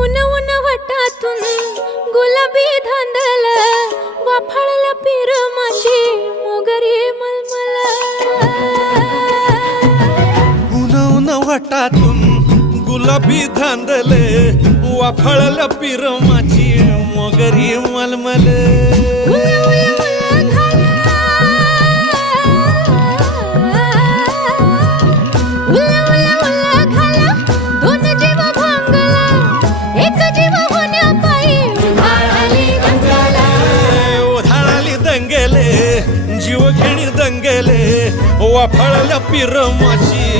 उन उन वटातून गुलाबी धांदल वाफाळल्या पिरमाची मोगरी मलमल उन उन वटातून गुलाबी धांदले वाफाळल्या पिरमाची मोगरी मलमल जीव घेणी दंगेले वाफाळल्या पिरमाची